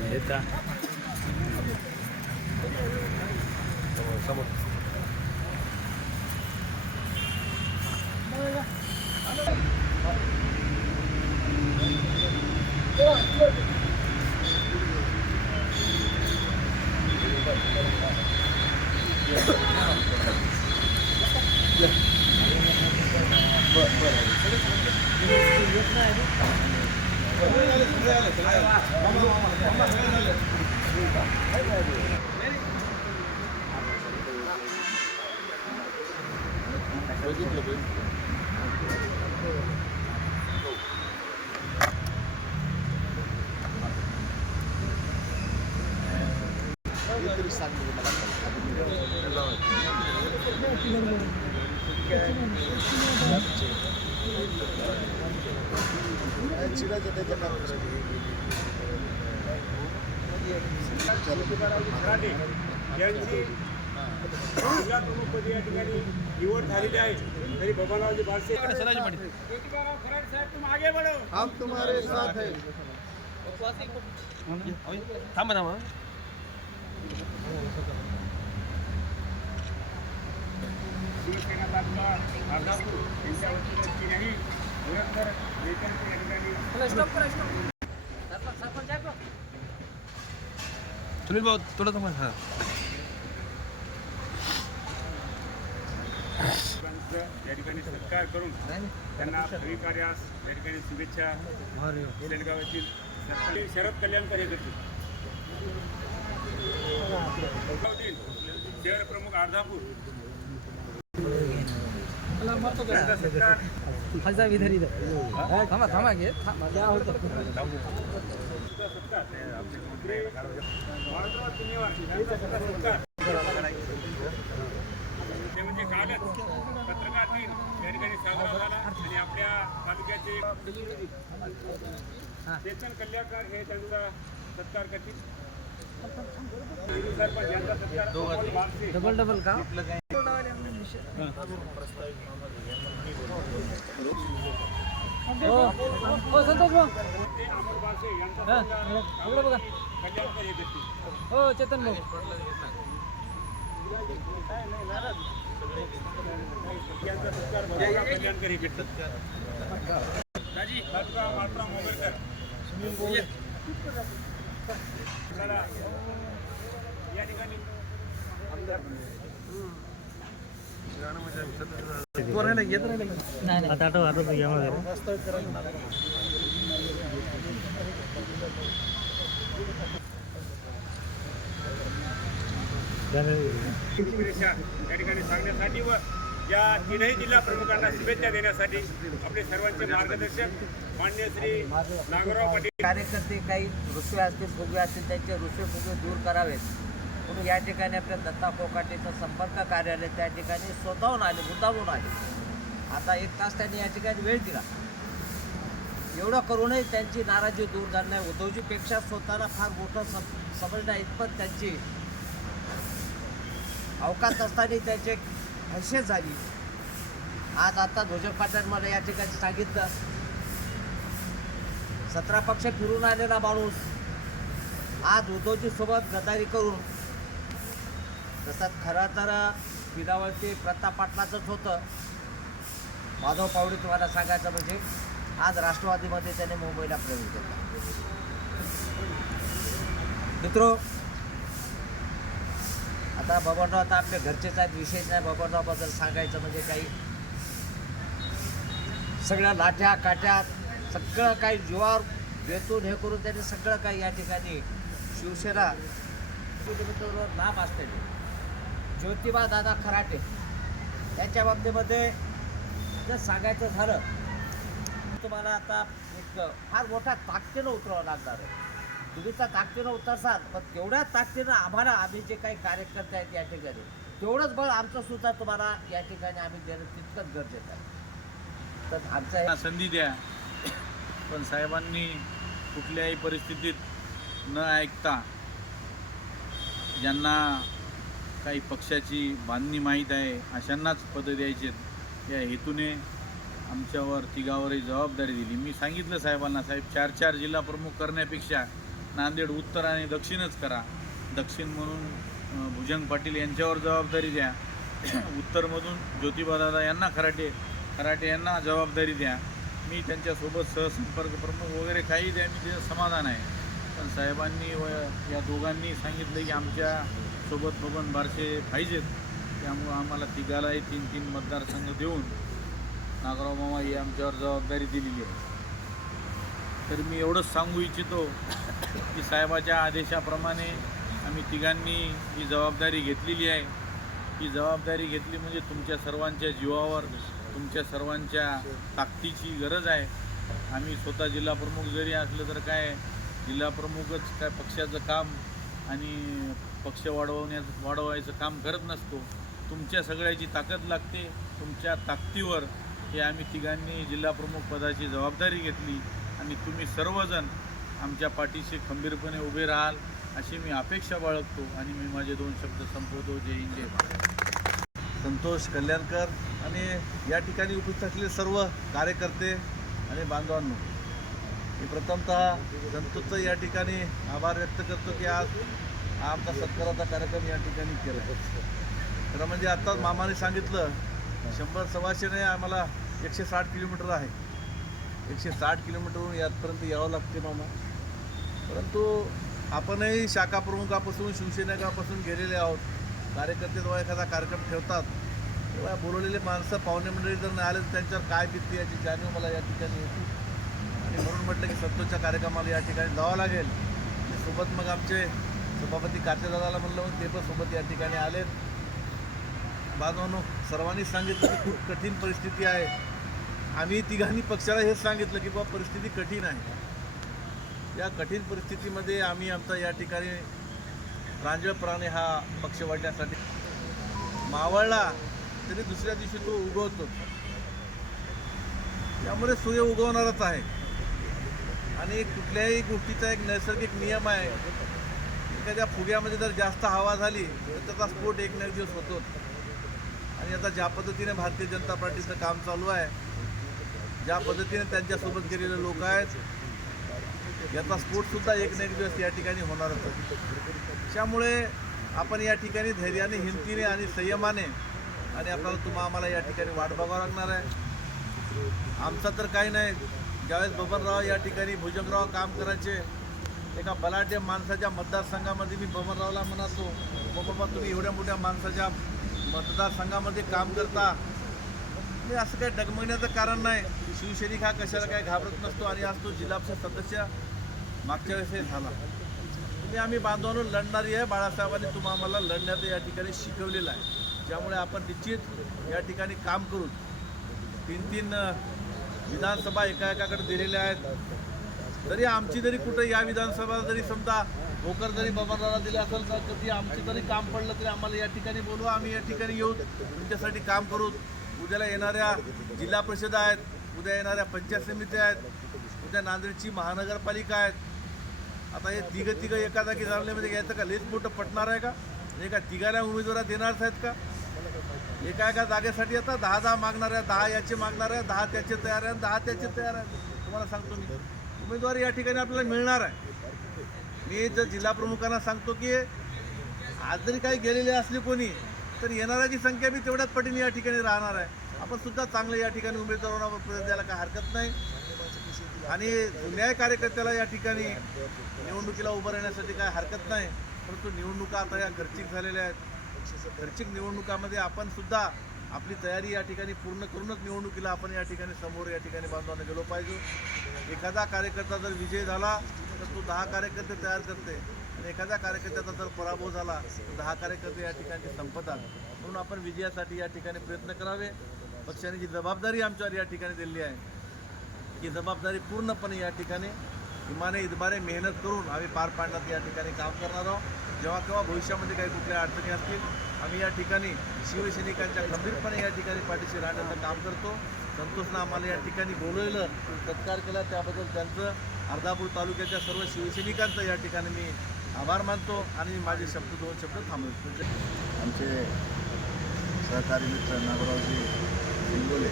જતા येता मराठे यांची जिल्हा प्रमुखपदी या ठिकाणी निवड झालेली आहे. तरी बबनरावजी बारसे ज्योतिबाराव खराड साहेब तुम आगे बढो. हम तुम्हारे साथ है। थांबा थांबा. शिवसेना तालुका अर्धापूर यांच्या वतीनं तीनही निरंतर नेत्यांचे या ठिकाणी सुनील भाऊ थोडं थांबा. हां. लोकांचं या ठिकाणी सत्कार करून त्यांना कार्यास या ठिकाणी शुभेच्छा शेलगाव येथील सरकारी शरद कल्याणकर हे करतील. शहर प्रमुख अर्धापूर. त्यांचा सत्कार. इधर थांबा थांबा घे सत्कार श्री भारतराव पुणेवार यांचा सुद्धा सत्कार ते म्हणजे कालच पत्रकार दिन या ठिकाणी साजरा झाला आणि आपल्या तालुक्याचे चेतन कल्याणकर हे त्यांचा सत्कार करतील सरपंच यांचा सत्कार अमोल बारसे. डबल डबल का? हो हो संतोष भाऊ ते अमोल बारसे यांचा हा, सत्कार इकडे बघा कल्याणकर हे करतील हो चेतन भाऊ यांचा सत्कार भगवान कल्याणकर हे करतील राजी तालुका मात्रा मोगरकर चला. या ठिकाणी नाही आता आठव आठवतो घ्या या ठिकाणी सांगण्यासाठी व या तीनही जिल्हा प्रमुखांना शुभेच्छा देण्यासाठी आपले सर्वांचे मार्गदर्शक मान्य श्री नागराव पाटील. कार्यकर्ते काही रुसवे असतील फुगवे असतील त्यांचे रुसवे फुगवे दूर करावेत. म्हणून या ठिकाणी आपल्या दत्ता कोकाटेचं संपर्क कार्यालय त्या ठिकाणी स्वतःहून आले मुद्दामून आले. आता एक तास त्यांनी या ठिकाणी वेळ दिला. एवढं करूनही त्यांची नाराजी दूर झाली नाही उद्धवजीपेक्षा स्वतःला फार मोठं सम समजण्या इतपत त्यांची अवकाश असताना त्यांचे हैसियत झाली आज आता ध्वजक पाटण मला या ठिकाणी सांगितलं. सतरा पक्ष फिरून आलेला माणूस. आज उद्धवजी सोबत गदारी करून. तसंच खरं तर पिलावरती प्रताप पाटलाचंच होतं. माधव पावडे तुम्हाला सांगायचं म्हणजे आज राष्ट्रवादीमध्ये त्याने मुंबईला प्रवेश केला. मित्रो आता बबनराव आता आपल्या घरचेच आहेत विशेष नाही बबनरावबद्दल सांगायचं म्हणजे काही. सगळ्या लाट्या काट्या सगळं काही जीवावर वेतून हे करून त्यांनी सगळं काही या ठिकाणी शिवसेना किलोमीटरवर नाम असलेले ज्योतिबा दादा खराटे यांच्या बाबतीमध्ये जर सांगायचं झालं तुम्हाला आता एक फार मोठ्या ताकदीनं उतरावं लागणार आहे. तुम्हीचा ताकदीनं उतरसाल पण तेवढ्या ताकदीनं आम्हाला आम्ही जे काही कार्यकर्ते आहेत या ठिकाणी तेवढंच बळ आमचं सुद्धा तुम्हाला या ठिकाणी आम्ही देणं तितकंच गरजेचं आहे. तर आमचं संधी द्या. पण साहेबांनी कुठल्याही परिस्थितीत न ऐकता ज्यांना काही पक्षाची बांधणी माहीत आहे अशांनाच पदं द्यायची आहेत. या हेतूने आमच्यावर तिघावरही जबाबदारी दिली. मी सांगितलं साहेबांना साहेब चार चार जिल्हा प्रमुख करण्यापेक्षा नांदेड उत्तर आणि दक्षिणच करा. दक्षिण म्हणून भुजंग पाटील यांच्यावर जबाबदारी द्या. उत्तरमधून ज्योतिबादादा यांना खराटे खराटे यांना जबाबदारी द्या. मी त्यांच्यासोबत सहसंपर्क प्रमुख वगैरे काही द्या मी त्याचं समाधान आहे. पण साहेबांनी व या दोघांनी सांगितलं की आमच्यासोबत बबन बारशे पाहिजेत. त्यामुळं आम्हाला तिघालाही तीन तीन मतदारसंघ देऊन नागराव मामा ही आमच्यावर जबाबदारी दिलेली आहे. तर मी एवढंच सांगू इच्छितो की साहेबाच्या आदेशाप्रमाणे आम्ही तिघांनी ही जबाबदारी घेतलेली आहे. ही जबाबदारी घेतली म्हणजे तुमच्या सर्वांच्या जीवावर तुमच्या सर्वांच्या ताकदीची गरज आहे. आम्ही स्वतः जिल्हाप्रमुख जरी असलं तर काय जिल्हाप्रमुखच काय पक्षाचं काम आणि पक्ष वाढवण्याचं वाढवायचं काम करत नसतो. तुमच्या सगळ्याची ताकद लागते. तुमच्या ताकदीवर हे आम्ही तिघांनी जिल्हाप्रमुख पदाची जबाबदारी घेतली. आणि तुम्ही सर्वजण आमच्या पाठीशी खंबीरपणे उभे राहाल अशी मी अपेक्षा बाळगतो आणि मी माझे दोन शब्द संपवतो. जय हिंद जय संतोष कल्याणकर आणि या ठिकाणी उपस्थित असलेले सर्व कार्यकर्ते आणि बांधवांनो मी प्रथमतः संतोषचं या ठिकाणी आभार व्यक्त करतो की आज हा आमचा सत्काराचा कार्यक्रम या ठिकाणी केला खरं म्हणजे आत्ताच मामाने सांगितलं शंभर सव्वाशे नाही आम्हाला एकशे साठ किलोमीटर आहे. एकशे साठ किलोमीटरवरून यातपर्यंत यावं लागते मामा. परंतु आपणही शाखा प्रमुखापासून शिवसैनिकापासून गेलेले आहोत. कार्यकर्ते जेव्हा एखादा कार्यक्रम ठेवतात तेव्हा बोलवलेले माणसं पाहुणे मंडळी जर नाही आले तर त्यांच्यावर काय बितते याची जाणीव मला या ठिकाणी होती आणि म्हणून म्हटलं की सत्तोच्या कार्यक्रमाला या ठिकाणी जावं लागेल. सोबत मग आमचे सभापती दादाला म्हणलं मग ते पण सोबत या ठिकाणी आलेत. बांधवांनो सर्वांनी सांगितलं की खूप कठीण परिस्थिती आहे. आम्ही तिघांनी पक्षाला हेच सांगितलं की बाबा परिस्थिती कठीण आहे. या कठीण परिस्थितीमध्ये आम्ही आमचा या ठिकाणी प्रांजळपणाने हा पक्ष वाढण्यासाठी मावळला तरी दुसऱ्या दिवशी तो उगवतो. त्यामुळे सूर्य उगवणारच आहे. आणि कुठल्याही गोष्टीचा एक नैसर्गिक नियम आहे एखाद्या फुग्यामध्ये जर जास्त हवा झाली तर त्याचा स्फोट एक एक दिवस होतो आणि आता ज्या पद्धतीने भारतीय जनता पार्टीचं काम चालू आहे ज्या पद्धतीने त्यांच्यासोबत गेलेले लोक आहेत याचा स्फोटसुद्धा एक ना एक दिवस या ठिकाणी होणारच आहे त्यामुळे आपण या ठिकाणी धैर्याने हिमतीने आणि संयमाने आणि आपल्याला तुम्हा आम्हाला या ठिकाणी वाट बघावं लागणार आहे. आमचा तर काही नाही. ज्यावेळेस बबनराव या ठिकाणी भुजंगराव काम करायचे एका बलाढ्य माणसाच्या मतदारसंघामध्ये मी बबनरावला म्हणातो मग बाबा तुम्ही एवढ्या मोठ्या माणसाच्या मतदारसंघामध्ये काम करता म्हणजे असं काही डगमगण्याचं कारण नाही. शिवसैनिक हा कशाला काय घाबरत नसतो आणि आज तो जिल्हा परिषद सदस्य मागच्या वेळेस झाला. तुम्ही आम्ही बांधवांवर लढणारी आहे. बाळासाहेबांनी तुम्हा आम्हाला लढण्याचं या ठिकाणी शिकवलेलं आहे. ज्यामुळे आपण निश्चित या ठिकाणी काम करून तीन तीन विधानसभा एका एकाकडे दिलेल्या आहेत. जरी आमची जरी कुठं या विधानसभा जरी समजा भोकर जरी बबनरावला दिले असेल तर कधी आमचं जरी काम पडलं तरी आम्हाला या ठिकाणी बोलवा. आम्ही या ठिकाणी येऊ तुमच्यासाठी काम करू. उद्याला येणाऱ्या जिल्हा परिषद आहेत उद्या येणाऱ्या पंचायत समिती आहेत उद्या नांदेडची महानगरपालिका आहेत. आता हे तिघं तिघं एका जागी झाले म्हणजे का? लेच मोठं पटणार आहे का? एका तिघाला उमेदवारात देणार आहेत का? एका एका जागेसाठी आता दहा दहा मागणार आहे दहा याचे मागणार आहे दहा त्याचे तयार आहे आणि दहा त्याचे तयार आहे. तुम्हाला सांगतो मी. उमेदवार या ठिकाणी आपल्याला मिळणार आहे. मी जर जिल्हा प्रमुखांना सांगतो की आज जरी काही गेलेले असले कोणी तर येणाऱ्याची संख्या बी तेवढ्याच पटीने या ठिकाणी राहणार आहे. आपण सुद्धा चांगलं या ठिकाणी उमेदवारांना प्रवेश द्यायला काय हरकत नाही. आणि जुन्या कार्यकर्त्याला या ठिकाणी निवडणुकीला उभं राहण्यासाठी काय हरकत नाही. परंतु निवडणुका आता या घरचिक झालेल्या आहेत. घरचिक निवडणुकामध्ये आपण सुद्धा आपली तयारी या ठिकाणी पूर्ण करूनच निवडणुकीला आपण या ठिकाणी समोर या ठिकाणी बांधवांना गेलो पाहिजे. एखादा कार्यकर्ता जर विजय झाला तर तो दहा कार्यकर्ते तयार करते. आणि एखाद्या कार्यकर्त्याचा जर पराभव झाला तर दहा कार्यकर्ते या ठिकाणी संपतात म्हणून आपण विजयासाठी या ठिकाणी प्रयत्न करावे. पक्षाने जी जबाबदारी आमच्यावर या ठिकाणी दिली आहे ही जबाबदारी पूर्णपणे या ठिकाणी इमाने इदमाने मेहनत करून आम्ही पार पाडण्यात या ठिकाणी काम करणार आहोत. जेव्हा केव्हा भविष्यामध्ये काही कुठल्या अडचणी असतील आम्ही या ठिकाणी शिवसैनिकांच्या गंभीरपणे या ठिकाणी पाठीशी राहण्याचं काम करतो. संतोषनं आम्हाला या ठिकाणी बोलवलं सत्कार केला. त्याबद्दल त्यांचं अर्धापूर तालुक्याच्या सर्व शिवसैनिकांचं या ठिकाणी मी आभार मानतो आणि माझे शब्द दोन शब्द थांबवतो. आमचे सहकारी मित्र नागरावजी हिंगोले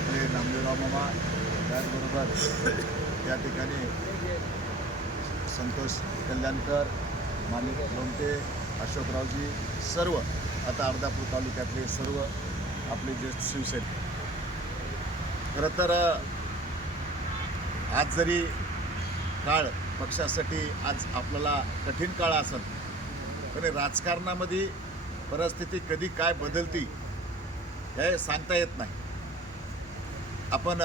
आपले नामदेवराव मामा त्याचबरोबर त्या ठिकाणी संतोष कल्याणकर माणिक लोमटे अशोकरावजी सर्व आता अर्धापूर तालुक्यातले सर्व आपले जे शिवसेने. खरं तर आज जरी काळ पक्षासाठी आज आपल्याला कठीण काळ असत पण राजकारणामध्ये परिस्थिती कधी काय बदलती हे सांगता येत नाही. आपण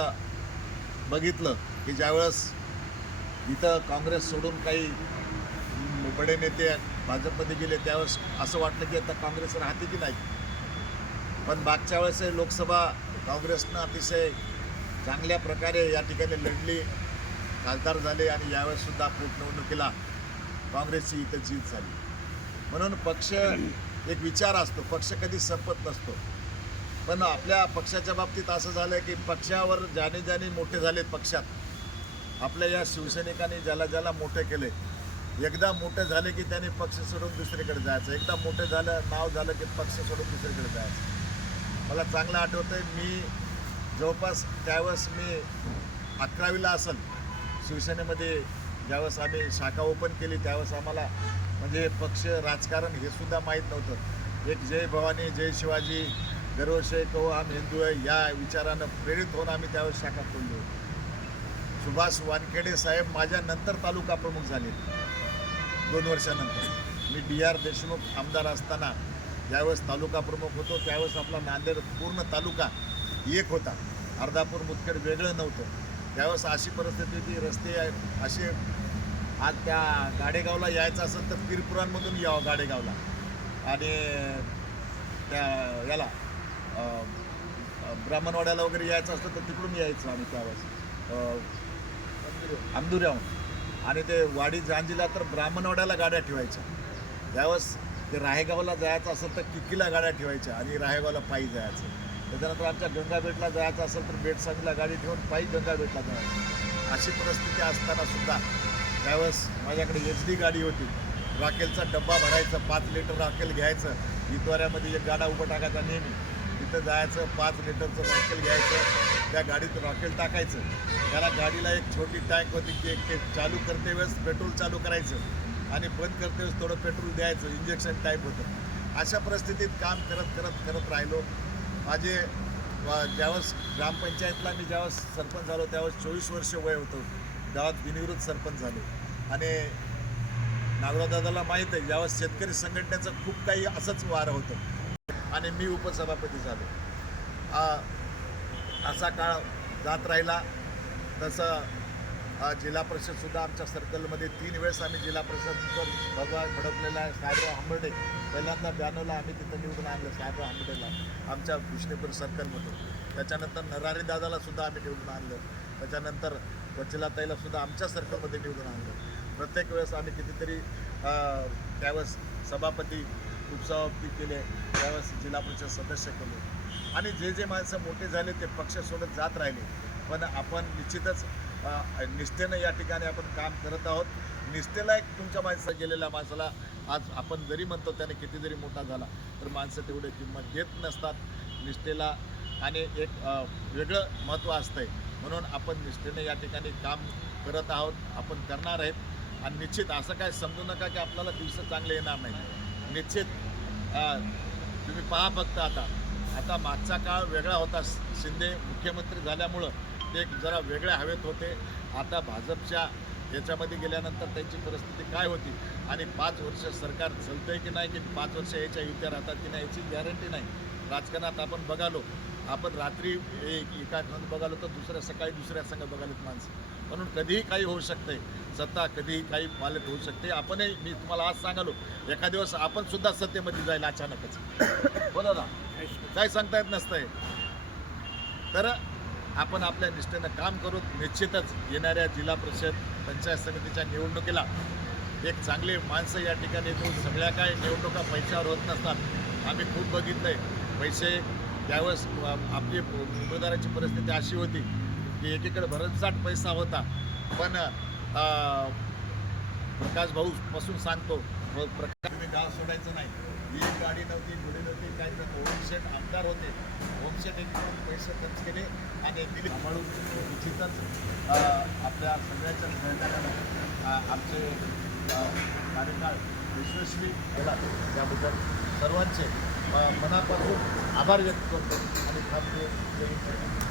बघितलं की ज्यावेळेस इथं काँग्रेस सोडून काही बडे नेते भाजपमध्ये गेले त्यावेळेस असं वाटलं की आता काँग्रेस राहते की नाही. पण मागच्या वेळेस लोकसभा काँग्रेसनं अतिशय चांगल्या प्रकारे या ठिकाणी लढली. खासदार झाले आणि यावेळेस सुद्धा पोटनिवडणुकीला काँग्रेसची इथं जीत झाली. म्हणून पक्ष एक विचार असतो पक्ष कधी संपत नसतो. पण आपल्या पक्षाच्या बाबतीत असं झालं की पक्षावर ज्याने ज्याने मोठे झाले पक्षात. आपल्या या शिवसैनिकांनी ज्याला ज्याला मोठे केले. एकदा मोठे झाले की त्यांनी पक्ष सोडून दुसरीकडे जायचं. एकदा मोठे झालं नाव झालं की पक्ष सोडून दुसरीकडे जायचं. मला चांगलं आठवतं आहे मी जवळपास त्यावेळेस मी अकरावीला असेल. शिवसेनेमध्ये ज्यावेळेस आम्ही शाखा ओपन केली त्यावेळेस आम्हाला म्हणजे पक्ष राजकारण हे सुद्धा माहीत नव्हतं. एक जय भवानी जय शिवाजी गर्वशय कहो आम हिंदू आहे या विचारानं प्रेरित होऊन आम्ही त्यावेळेस शाखा खोलली होती. सुभाष वानखेडे साहेब माझ्या नंतर तालुका प्रमुख झाले. दोन वर्षानंतर. मी डी आर देशमुख आमदार असताना ज्यावेळेस तालुका प्रमुख होतो त्यावेळेस आपला नांदेड पूर्ण तालुका एक होता. अर्धापूर मुदखेड वेगळं नव्हतं. त्यावेळेस अशी परिस्थिती ती रस्ते असे आज त्या गाडेगावला यायचं असेल तर पिरपुरांमधून यावं गाडेगावला. आणि त्या याला ब्राह्मणवाड्याला वगैरे यायचं असतं तर तिकडून यायचं आम्ही त्यावेळेस. अंदुऱ्याहून आणि ते वाडी जांजीला तर ब्राह्मणवाड्याला गाड्या ठेवायच्या. त्यावेळेस ते राहेगावला जायचं असेल तर किकीला गाड्या ठेवायच्या आणि राहेगावला पायी जायचं. त्याच्यानंतर आमच्या गंगाबेटला जायचं असेल तर बेटसांगीला गाडी ठेवून पायी गंगाबेटला जायचं. अशी परिस्थिती असताना सुद्धा त्यावेळेस माझ्याकडे एच डी गाडी होती. रॉकेलचा डब्बा भरायचा पाच लिटर रॉकेल घ्यायचं. इतवाऱ्यामध्ये एक गाडा उभं टाकायचा नेहमी. तिथं जायचं पाच लिटरचं रॉकेल घ्यायचं. त्या गाडीत रॉकेल टाकायचं. त्याला गाडीला एक छोटी टँक होती की एक ते चालू करते वेळेस पेट्रोल चालू करायचं. आणि बंद करते वेळेस थोडं पेट्रोल द्यायचं इंजेक्शन टाईप होतं. अशा परिस्थितीत काम करत करत करत राहिलो. माझे ज्यावेळेस ग्रामपंचायतला मी ज्यावेळेस सरपंच झालो त्यावेळेस चोवीस वर्ष वय होतं. गावात बिनविरोध सरपंच झालो. आणि नागरादादाला माहीत आहे ज्यावेळेस शेतकरी संघटनेचं खूप काही असंच वारं होतं. आणि मी उपसभापती झालो. असा काळ जात राहिला. तसं जिल्हा परिषदसुद्धा आमच्या सर्कलमध्ये तीन वेळेस आम्ही जिल्हा परिषदवर भगवा फडकलेला आहे. साहेबराव आंबर्डे पहिल्यांदा ब्याण्णवला आम्ही तिथं निवडून आणलं साहेबराव आंबर्डेला आमच्या विष्णुपूर सर्कलमधून त्याच्यानंतर नरारी दादालासुद्धा आम्ही निवडून आणलं. त्याच्यानंतर वचिलाताईलासुद्धा आमच्या सर्कलमध्ये निवडून आणलं. प्रत्येक वेळेस आम्ही कितीतरी त्यावेळेस सभापती उपसभापती केले त्यावेळेस जिल्हा परिषद सदस्य केले. आणि जे जे माणसं मोठे झाले ते पक्ष सोडत जात राहिले. पण आपण निश्चितच निष्ठेनं या ठिकाणी आपण काम करत आहोत. निष्ठेला एक तुमच्या माणसा गेलेल्या माणसाला आज आपण जरी म्हणतो त्याने किती जरी मोठा झाला तर माणसं तेवढे किंमत देत नसतात. निष्ठेला आणि एक वेगळं महत्त्व असतं आहे म्हणून आपण निष्ठेने या ठिकाणी काम करत आहोत. आपण करणार आहेत. आणि निश्चित असं काय समजू नका की आपल्याला दिवस चांगले येणार नाही निश्चित तुम्ही पहा फक्त आता. आता मागचा काळ वेगळा होता. शिंदे मुख्यमंत्री झाल्यामुळं ते एक जरा वेगळ्या हवेत होते. आता भाजपच्या याच्यामध्ये गेल्यानंतर त्यांची परिस्थिती काय होती? आणि पाच वर्ष सरकार चालतंय की नाही की पाच वर्ष याच्या युत्या राहतात की नाही याची गॅरंटी नाही. राजकारणात आपण बघालो आपण रात्री एक एका संघ बघालो तर दुसऱ्या सकाळी दुसऱ्या संघ बघालेत माणसं. म्हणून कधीही काही होऊ शकते. सत्ता कधीही काही पालट होऊ शकते. आपणही मी तुम्हाला आज सांगालो एका दिवस आपण सुद्धा सत्तेमध्ये जाईल अचानकच. बोला ना. काही सांगता येत नसतंय. तर आपण आपल्या निष्ठेनं काम करू. निश्चितच येणाऱ्या जिल्हा परिषद पंचायत समितीच्या निवडणुकीला एक चांगली माणसं या ठिकाणी येऊन सगळ्या काय निवडणुका पैशावर होत नसतात. आम्ही खूप बघितलं आहे पैसे त्यावेळेस आपली उमेदवाराची परिस्थिती अशी होती की एकीकडे भरमसाठ पैसा होता. पण प्रकाश भाऊ पासून सांगतो प्रकाश मी गाव सोडायचं नाही. ही एक गाडी नव्हती गुढी नव्हती काही तर ओमशेठ आमदार होते. ओमशेठ एकदम पैसे खर्च केले आणि दिले म्हणून निश्चितच आपल्या सगळ्याच्या सहकार्यानं आमचे कार्यकाळ यशस्वी केला. त्याबद्दल सर्वांचे मनापासून आभार व्यक्त करतो आणि थांबतो.